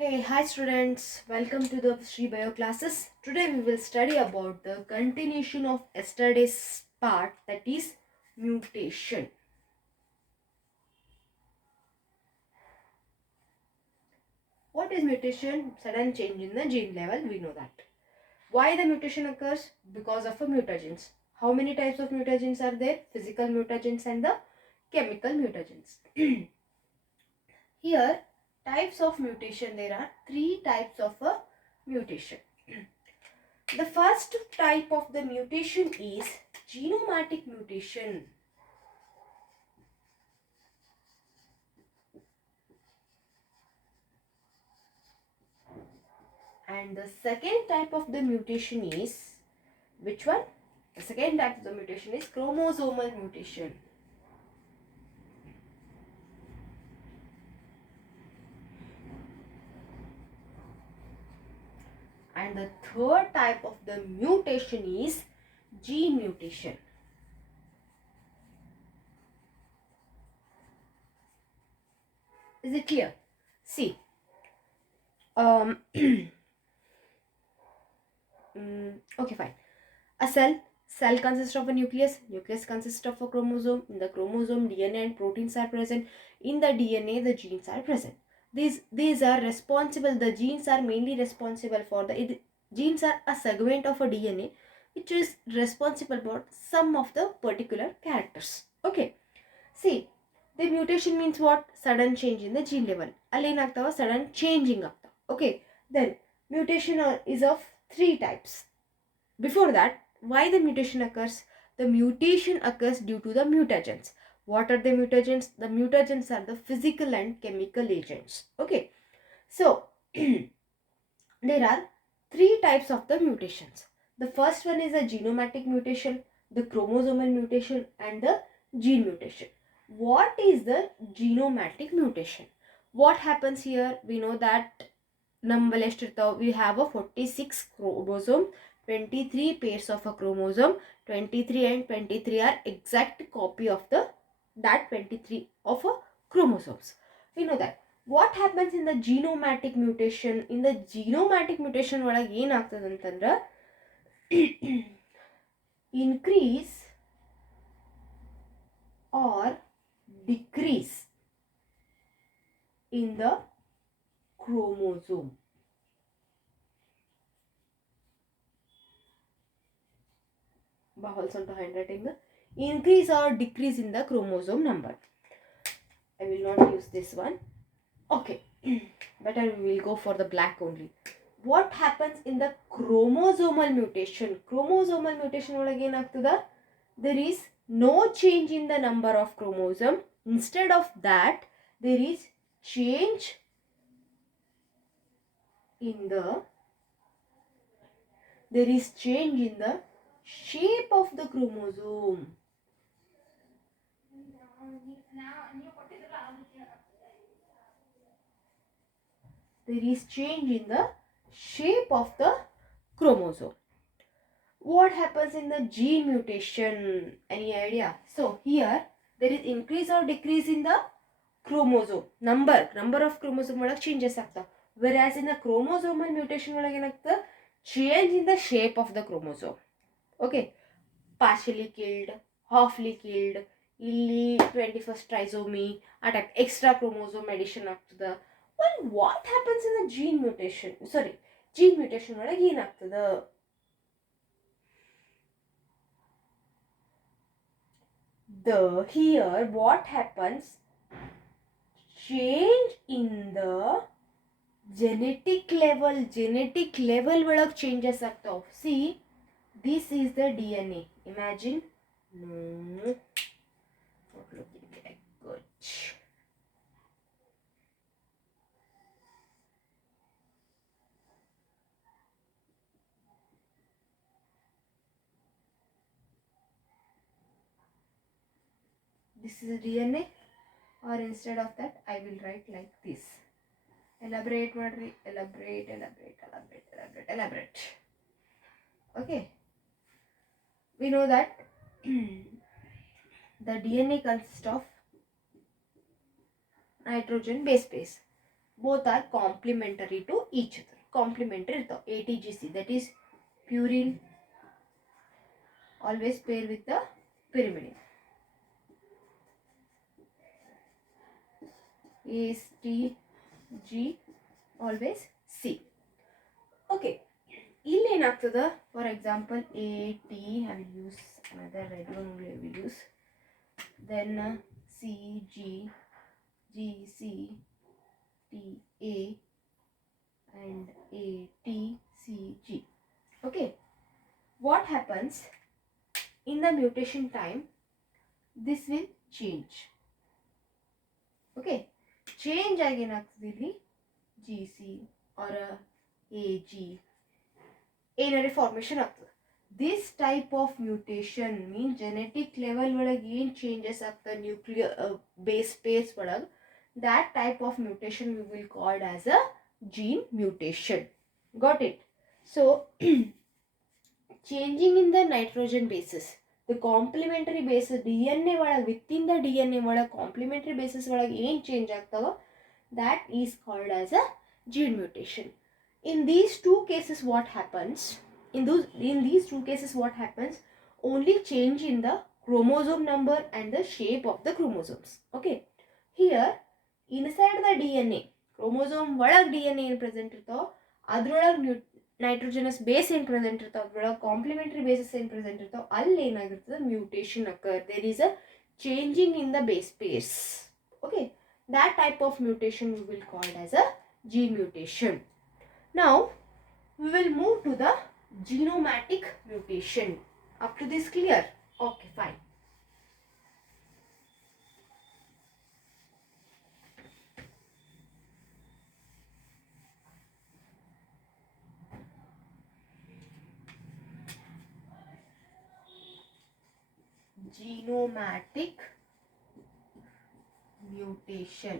Hey, hi students, welcome to the Sri Bio classes. Today we will study about the continuation of yesterday's part, that is mutation. What is mutation? Sudden change in the gene level, we know that. Why the mutation occurs? Because of a mutagens. How many types of mutagens are there? Physical mutagens and the chemical mutagens. Here, types of mutation, there are three types of a mutation. The first type of the mutation is genomatic mutation. And the second type of the mutation is, which one? The second type of the mutation is chromosomal mutation. And the third type of the mutation is gene mutation. Is it clear? See, okay, fine. A cell consists of a nucleus consists of a chromosome. In the chromosome, DNA and proteins are present. In the DNA, the genes are present. These are responsible, the genes are mainly responsible for genes are a segment of a DNA which is responsible for some of the particular characters. Okay, see, the mutation means what? Sudden change in the gene level. Allenaagtava sudden changing ಆಗ್ತಾವ. Okay, then mutation is of three types. Before that, why the mutation occurs? The mutation occurs due to the mutagens. What are the mutagens? The mutagens are the physical and chemical agents. Okay. So, there are three types of the mutations. The first one is a genomatic mutation, the chromosomal mutation, and the gene mutation. What is the genomatic mutation? What happens here? We know that we have a 46 chromosome, 23 pairs of a chromosome. 23 and 23 are exact copy of that 23 of a chromosomes. We know that. What happens in the genomatic mutation? In the genomatic mutation ಒಳಗೆ ಏನಾಗ್ತದೆ ಅಂತಂದ್ರೆ increase or decrease in the chromosome. Also handwriting, the increase or decrease in the chromosome number. I will not use this one. Okay, better we will go for the black only. What happens in the chromosomal mutation? Chromosomal mutation ಒಳಗೆ ಏನಾಗ್ತದ? There is no change in the number of chromosome. Instead of that, there is change in the shape of the chromosome. There is change in the shape of the chromosome. What happens in the gene mutation? Any idea? So here there is increase or decrease in the chromosome number of chromosome ಒಳಗೆ changes ಆಗ್ತಾವ. Whereas in the chromosomal mutation ಒಳಗೆ ಏನಾಗ್ತದೆ? Change in the shape of the chromosome. Okay, partially killed, halfly killed, ಇಲ್ಲಿ 21st trisomy ಆ type extra chromosome addition ಆಗ್ತದೆ. Well, what happens in the gene mutation ಒಳಗೆ ಏನಾಗ್ತದೆ? Here what happens? Change in the genetic level ಒಳಗೆ changes ಆಗ್ತಾವ. See, this is the DNA. Imagine. No, not looking like good. This is a DNA, or instead of that I will write like this. Elaborate. Okay, we know that the DNA consists of nitrogen base pair. both are complementary to each other. Complementary to ATGC, that is purine always pair with the pyrimidine. ASTG always C. Okay. ಇಲ್ಲಿ ಏನಾಗ್ತದೆ, for example AT, I will use another red one only I will use, then CG, GC, TA and ATCG. Okay, what happens in the mutation time, this will change. Okay, change ಆಗೇನಾಗ್ತದೆ ಇಲ್ಲಿ GC or AG ಏನಾರೆ formation ಆಗ್ತದೆ. This type of mutation mean genetic level ಒಳಗೆ ಏನು changes ಆಗ್ತದೆ nuclear base pairs ಒಳಗೆ, that type of mutation we will call as a gene mutation. Got it? So changing in the nitrogen bases, the complementary bases DNA ಒಳಗೆ, within the DNA ಒಳಗೆ complementary bases ಒಳಗೆ ಏನು change ಆಗ್ತಾವ, that is called as a gene mutation. In these two cases what happens, only change in the chromosome number and the shape of the chromosomes. Okay, here inside the DNA, chromosome ಒಳಗೆ DNA ಏನು present ಇರ್ತಾವ, ಅದ್ರೊಳಗೆ nitrogenous base ಏನು present ಇರ್ತಾವ, ಅದ್ರೊಳಗೆ complementary basis ಏನು present ಇರ್ತಾವ, ಅಲ್ಲಿ ಏನಾಗಿರ್ತದೆ mutation occur, there is a changing in the base pairs. Okay, that type of mutation we will call as a gene mutation. Now we will move to the genomatic mutation. Up to this clear? Okay, fine. Genomatic mutation.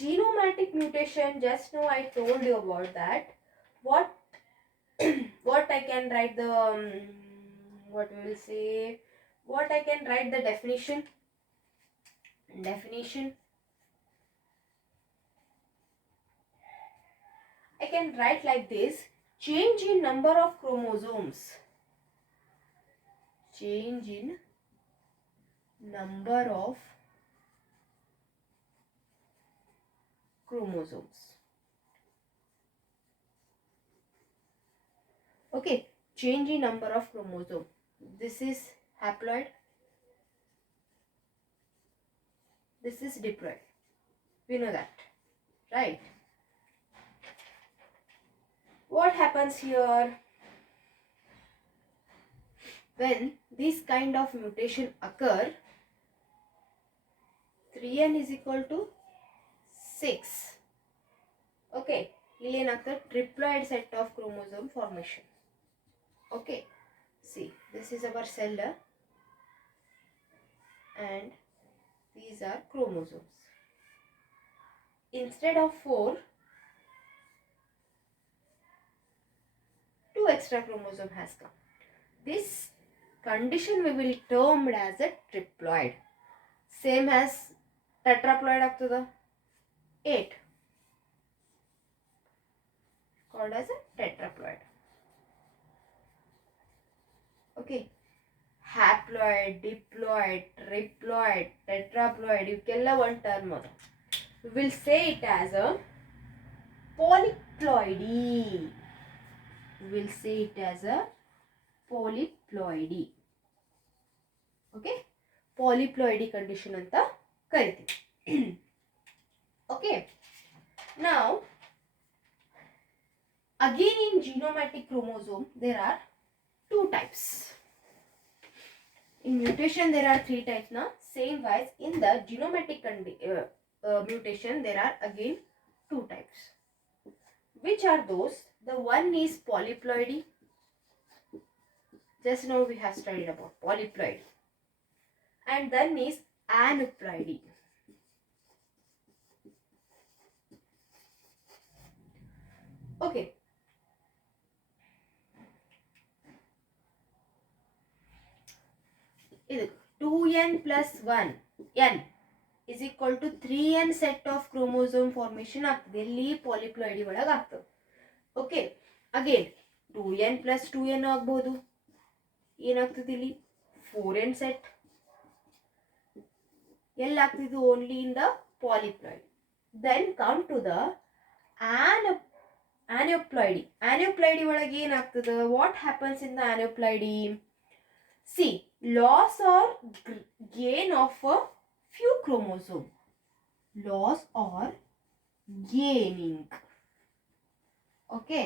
Genomatic mutation, just now I told you about that. What I can write the what we will say, what I can write the definition. I can write like this: change in number of chromosomes. Change in number of chromosomes. Okay, change in number of chromosome. This is haploid, this is diploid. We know that, right? What happens here when this kind of mutation occur? 3n is equal to 6. Okay, ಇಲ್ಲಿ ಏನಾಗ್ತದೆ triploid set of chromosome formation. Okay, see, this is our cell and these are chromosomes. Instead of 4, 2 extra chromosome has come. This condition we will term as a triploid. Same as tetraploid ಆಗ್ತದ 8, called as a tetraploid. Okay, haploid, diploid, triploid, tetraploid, ಇವಕ್ಕೆಲ್ಲ one term ಅದ. We will say it as a polyploidy. Okay, polyploidy condition ಅಂತ ಕರಿತೀವಿ. Okay, now again in genomatic chromosome there are 2 types. In mutation there are 3 types now. Same wise in the genomatic mutation there are again 2 types. Which are those? The one is polyploidy. Just now we have studied about polyploidy. And then is aneuploidy. Okay. 2n plus 1 n is equal to 3n set of chromosome formation ಆಗ್ತದೆ ಇಲ್ಲಿ polyploidy ಒಳಗೆ ಆಗ್ತದೆ. Okay, again 2n plus 2n ಆಗ್ಬೋದು. ಏನಾಗ್ತದೆ ಇಲ್ಲಿ 4n set ಎಲ್ಲಾಗ್ತಿದ್ದು only in the polyploid. Then come to the aneuploidy. Aneuploidy ಒಳಗೆ ಏನಾಗ್ತದೆ? What happens in the aneuploidy? See, loss or gain of a few chromosome. Loss or gaining. Okay,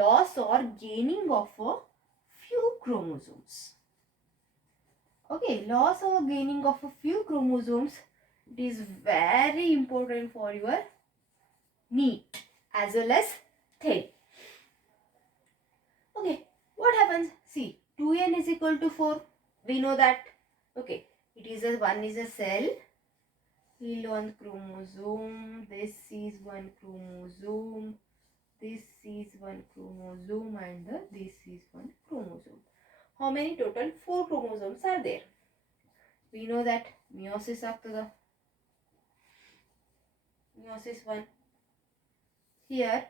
loss or gaining of a few chromosomes. Okay, loss or gaining of a few chromosomes, it is very important for your NEET as well as THEL. Okay, what happens? See, 2n is equal to 4. We know that. Okay, it is one is a cell. Here one chromosome. This is one chromosome. This is one chromosome and this is one chromosome. How many total? 4 chromosomes are there. We know that meiosis ಆಗ್ತದೆ. Meiosis 1. Here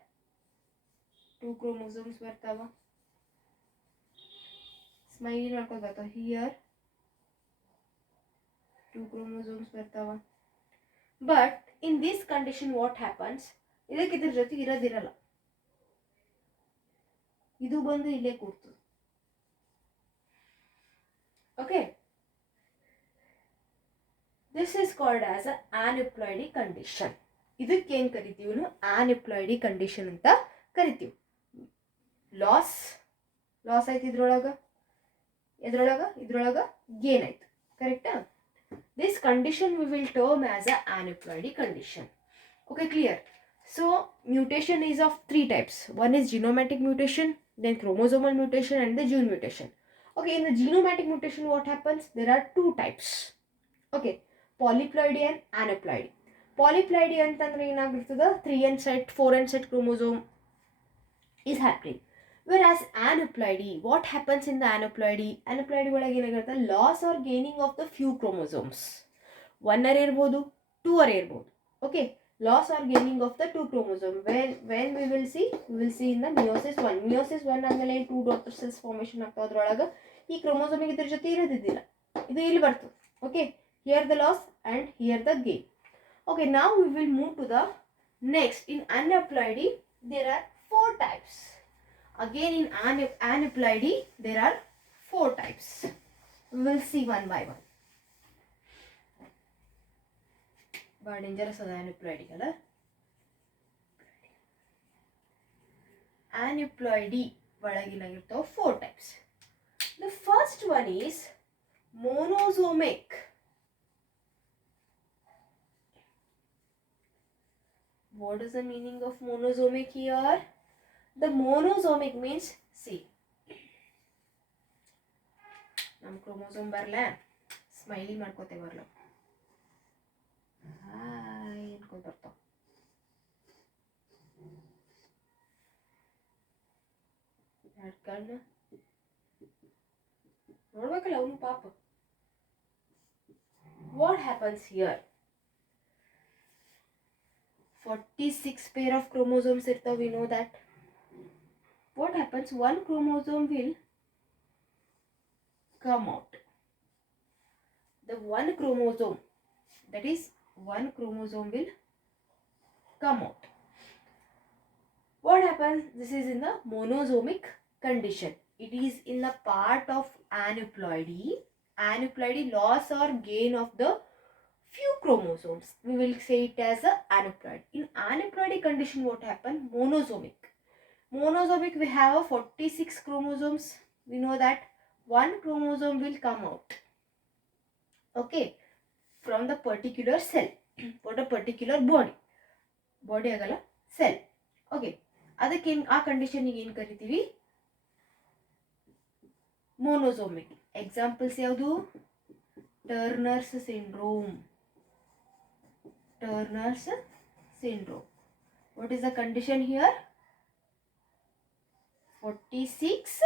2 chromosomes ಬರ್ತಾವ. Smiley ಮಾಡ್ಕೊಂಡು ಬರ್ತಾವ. Here 2 chromosomes ಬರ್ತಾವ. But in this condition what happens? ಇದಕ್ಕೆ ಇದ್ರ ಜೊತೆ ಇರೋದಿರಲ್ಲ. ಇದು ಬಂದು ಇಲ್ಲೇ ಕೂರ್ತದೆ. Okay, this is called as a aneuploidy condition. ಇದಕ್ಕೆ ಏನು ಕರಿತೀವಿ? aneuploidy condition ಅಂತ ಕರಿತೀವಿ. ಲಾಸ್ ಆಯ್ತು, ಇದ್ರೊಳಗ ಗೇನ್ ಆಯ್ತು. ಕರೆಕ್ಟಾ? This condition we will term as a aneuploidy condition. Okay, clear? So mutation is of 3 types. One is genomatic mutation, then chromosomal mutation and the gene mutation. Okay, in the genomatic mutation what happens? There are 2 types. Okay, polyploidy and aneuploidy. Polyploidy ಅಂತಂದ್ರೆ ಏನಾಗಿರ್ತದೆ? 3n set 4n set chromosome is happening. Whereas aneuploidy, what happens in the aneuploidy? Aneuploidy ಒಳಗೆ ಏನಾಗಿರುತ್ತೆ? Loss or gaining of the few chromosomes. 1 ಅರೆ ಇರ್ಬೋದು, 2 ಅರೆ ಇರ್ಬೋದು. Okay, loss or gaining of the 2 chromosomes. When we will see in the meiosis 1. Meiosis 1 ಆದ್ಮೇಲೆ 2 daughter cells formation ಆಗ್ತಾವ. ಅದ್ರೊಳಗೆ ಈ ಕ್ರೋಮೋಸೋಮ್ ಇದ್ರ ಜೊತೆ ಇರೋದಿಲ್ಲ. ಇದು ಇಲ್ಲಿ ಬರ್ತದೆ. Okay, here the loss and here the gain. Okay, now we will move to the next. In aneuploidy there are 4 types. Again in aneuploidy there are 4 types. We will see one by one. But dangerous is aneuploidy ಅಲ್ಲ? Aneuploidy ಒಳಗಿನಾಗಿರ್ತಾವ 4 types. The first one is monosomic. What is the meaning of monosomic here? The monosomic means, see, ನಮ್ಮ chromosome ಬರಲ್ಲ, smiley ಮಾಡ್ಕೋತೇ ಬರಲ್ಲ, ಅನ್ಕೊಂಡು ಬರ್ತಾವ. ಕಣ್ಣು ನೋಡ್ಬೇಕಲ್ಲ ಅವನು ಪಾಪ. What happens here? 46 pair of chromosomes irtav. We know that. What happens? One chromosome will come out. The one chromosome will come out. What happens? This is in the monosomic condition. It is in the part of aneuploidy. Aneuploidy, loss or gain of the few chromosomes. We will say it as a aneuploid. In aneuploidy condition what happens? Monosomic we have 46 chromosomes. We know that one chromosome will come out, okay, from the particular cell for the particular body agala cell. Okay, ಅದಕ್ಕೆ ಆ condition ಗೆ ಏನು ಕರಿತೀವಿ? monosomic. Examples ಯಾವುದು? Turner's syndrome. What is the condition here? 46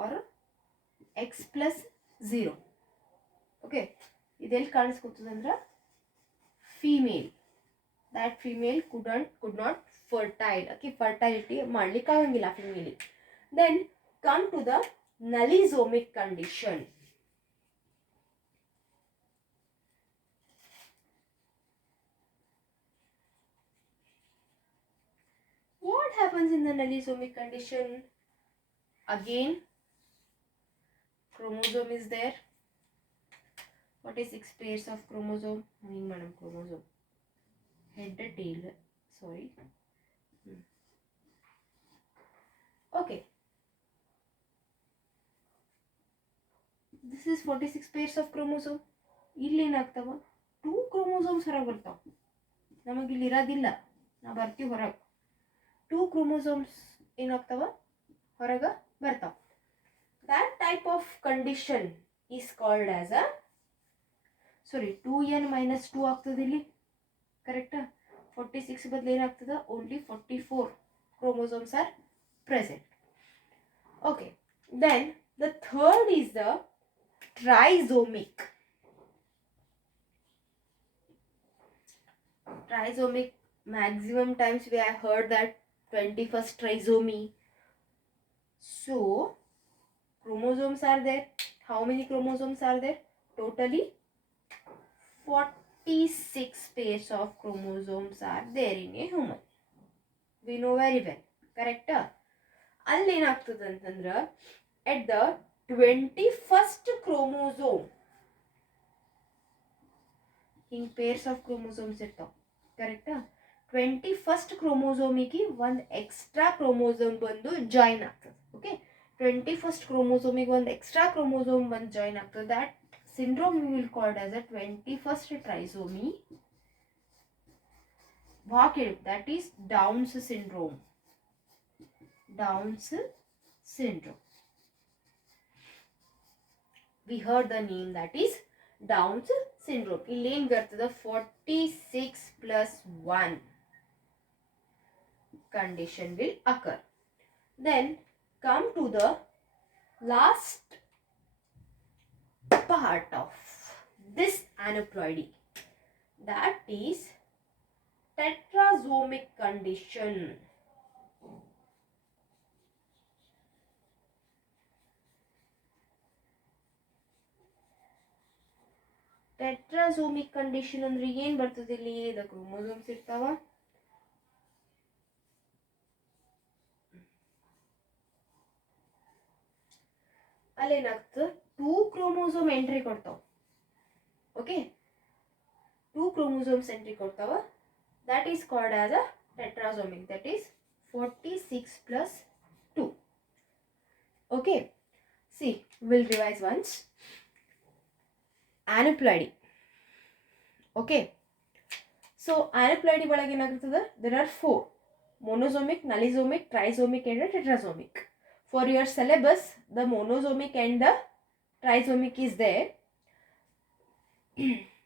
or X plus 0. Okay, ಇದೆಲ್ಲಿ ಕಾಣಿಸ್ಕೊತದಂದ್ರೆ female. That female could not fertile. Okay, fertility ಮಾಡ್ಲಿಕ್ಕೆ ಆಗಂಗಿಲ್ಲ female. Then come to the nullisomic condition. What happens in the nullisomic condition? Again, chromosome is there. What is 6 pairs of chromosome? Madam, chromosome. Head, tail. Sorry. Okay. This is 46 pairs of chromosome. ಇಲ್ಲಿ ಏನಾಗ್ತಾವ 2 chromosomes ಹೊರಗೆ ಬರ್ತಾವ. ನಮಗೆ ಇಲ್ಲಿ ಇರೋದಿಲ್ಲ, ನಾವು ಬರ್ತೀವಿ ಹೊರಗೆ. 2 chromosomes ಏನಾಗ್ತಾವ ಹೊರಗೆ ಬರ್ತಾವ. That type of condition is called as a 2n minus 2 ಆಗ್ತದೆ ಇಲ್ಲಿ. ಕರೆಕ್ಟಾ? 46 ಬದಲು ಏನಾಗ್ತದೆ? Only 44 chromosomes are present. Okay. Then the third is the trisomic. Trisomic, maximum times we have heard that 21st trisomy. So chromosomes are there. How many chromosomes are there? Totally 46 pairs of chromosomes are there in a human. We know very well. Correct? ಅಲ್ಲಿ ಏನಾಗ್ತದೆ ಅಂತಂದ್ರೆ at the 21st chromosome ಹಿಂಗೆ pairs of chromosomes ಇರ್ತಾವ. ಕರೆಕ್ಟಾ? 21st ಕ್ರೋಮೋಸೋಮಿಗೆ ಒಂದು extra chromosome ಬಂದು join ಆಗ್ತದೆ. Okay, 21st ಕ್ರೋಮೋಸೋಮಿಗೆ ಒಂದು ಎಕ್ಸ್ಟ್ರಾ ಕ್ರೋಮೋಸೋಮ್ ಬಂದು ಜಾಯಿನ್ ಆಗ್ತದೆ. That syndrome we will call as a 21st trisomy. That is Down's syndrome. Down's syndrome. We heard the name, that is Down's syndrome. ಇಲ್ಲಿ ಏನು ಬರ್ತದೆ? 46 plus 1 condition will occur. Then come to the last part of this aneuploidy, that is tetrasomic condition. Tetrasomic condition ಅಂದ್ರೆ ಏನು ಬರ್ತದೆ ಇಲ್ಲಿ? the chromosomes ಇರ್ತಾವ. ಅಲ್ಲೇನಾಗ್ತದೆ? 2 chromosome entry ಕೊಡ್ತಾವ. Okay, 2 chromosomes entry ಕೊಡ್ತಾವ. that is called as a tetrasomic. that is 46 plus 2. okay, see, we'll revise once. Aneuploidy. okay, so aneuploidy ಒಳಗೆ ಏನಾಗ್ತದೆ? there are 4: monosomic, nullisomic, trisomic and tetrasomic. For your syllabus, the monosomic and the trisomic is there.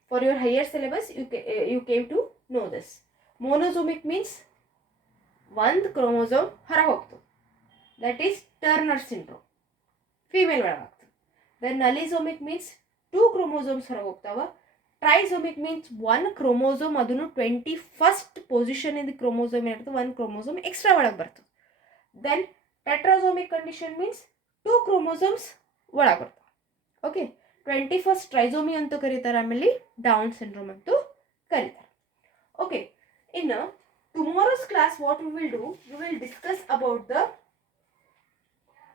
For your higher syllabus, you came to know this. Monosomic means one chromosome ಹೊರ ಹೋಗ್ತು. that is Turner syndrome. female ಒಳಗಾಗ್ತದೆ. then nullisomic means 2 chromosomes ಹೊರ ಹೋಗ್ತಾವ. trisomic means 1 chromosome, ಅದನ್ನು 21st position in the chromosome ಇರ್ತದೆ, 1 chromosome extra ಒಳಗೆ ಬರ್ತದೆ. then tetrasomic condition means 2 chromosomes ಒಳಗೆ ಬರ್ತಾವೆ. Okay, 21st trisomy ಅಂತೂ ಕರೀತಾರೆ, ಆಮೇಲೆ ಡೌನ್ ಸಿಂಡ್ರೋಮ್ ಅಂತೂ ಕರೀತಾರೆ. ಓಕೆ, ಇನ್ನು tomorrow's class what we will do, we will discuss about the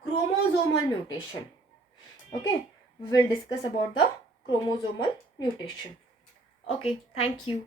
chromosomal mutation. okay, we will discuss about the chromosomal mutation. okay, thank you.